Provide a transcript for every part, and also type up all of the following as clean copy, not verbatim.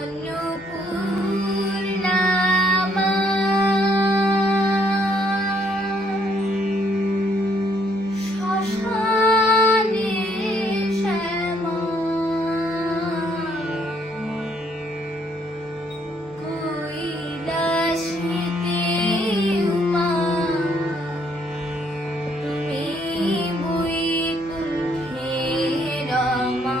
অন্নপূর্ণা মা, শ্মশানে শ্যামা, কৈলাসিতে উমা, তুমি বৈকুণ্ঠে রমা।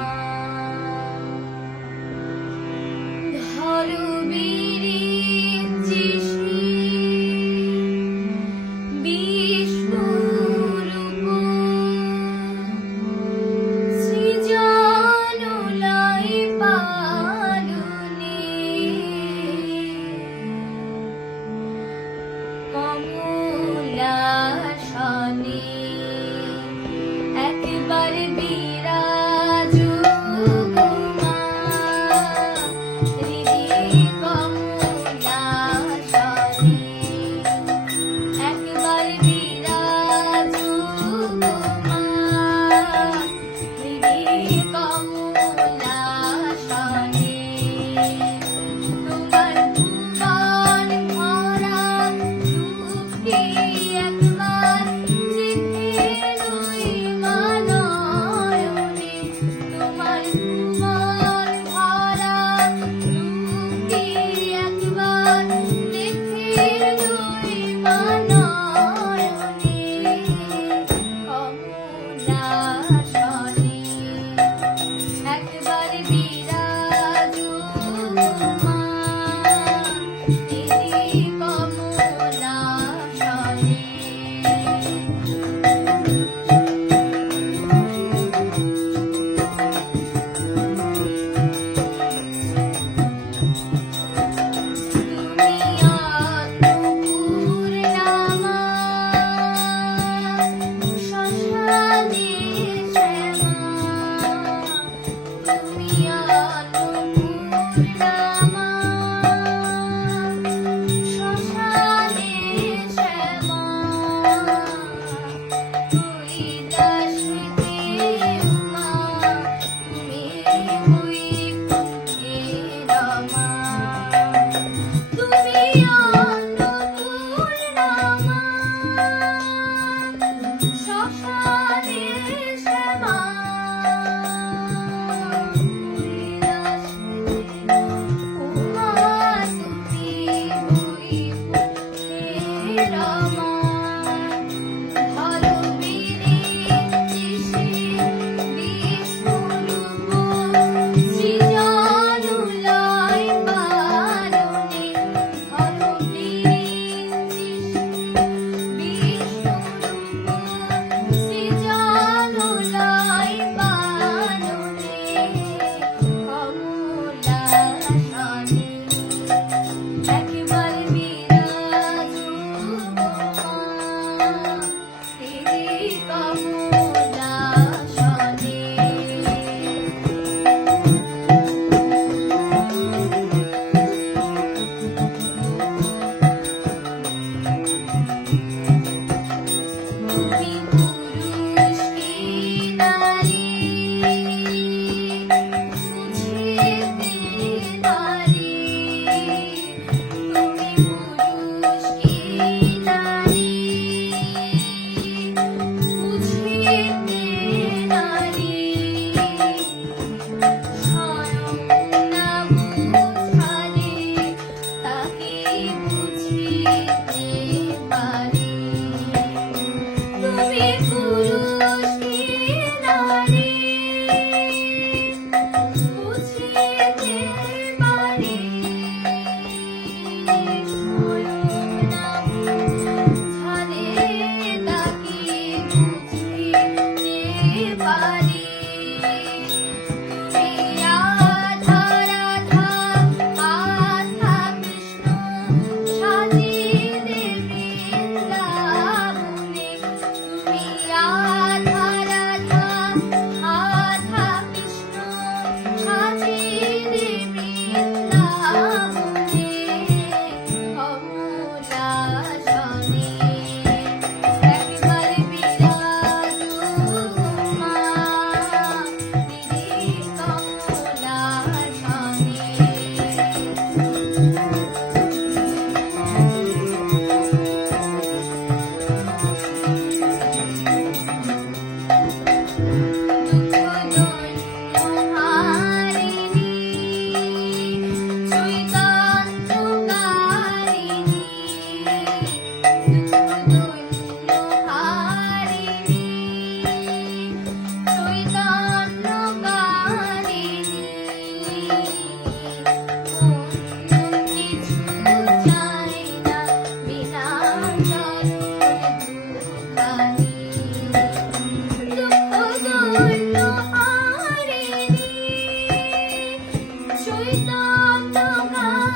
তপ্তকারিণী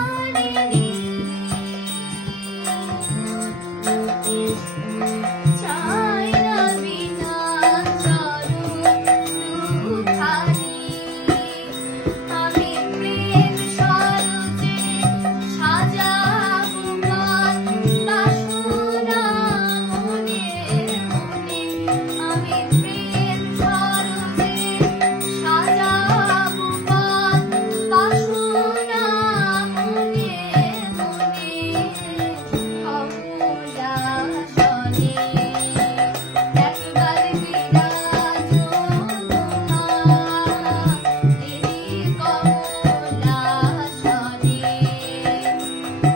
চাই না বিনাচরণ দুখানি আমি প্রেম সরোজে সাজাবো গান বাসনা মনে মনে আমি প্রেম সরোজে সাজাবো গান বাসনা মনে মনে কমলাসনে একবার বিরাজো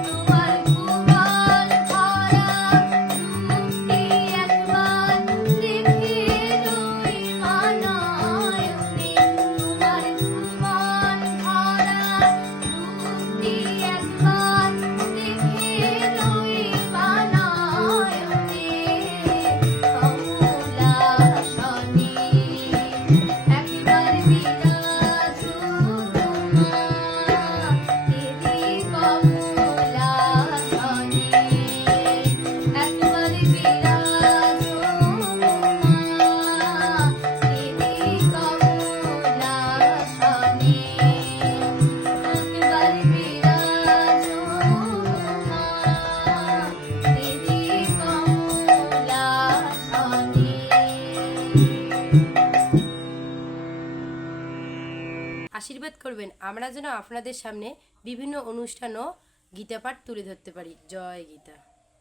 তোমার কুমার ভরা রূপটি একবার দেখে লই মানয়নে তোমার কুমার ভরা রূপটি একবার দেখে লই মানয়নে কমলাসনে একবার বিরাজো দেবী কমলাসনে একবার বিরাজো দেবী কমলাসনে একবার বিরাজো দেবী কমলাসনে। আশীর্বাদ করবেন আমরা যেন আপনাদের সামনে বিভিন্ন অনুষ্ঠান ও গীতাপাঠ তুলে ধরতে পারি। জয় গীতা।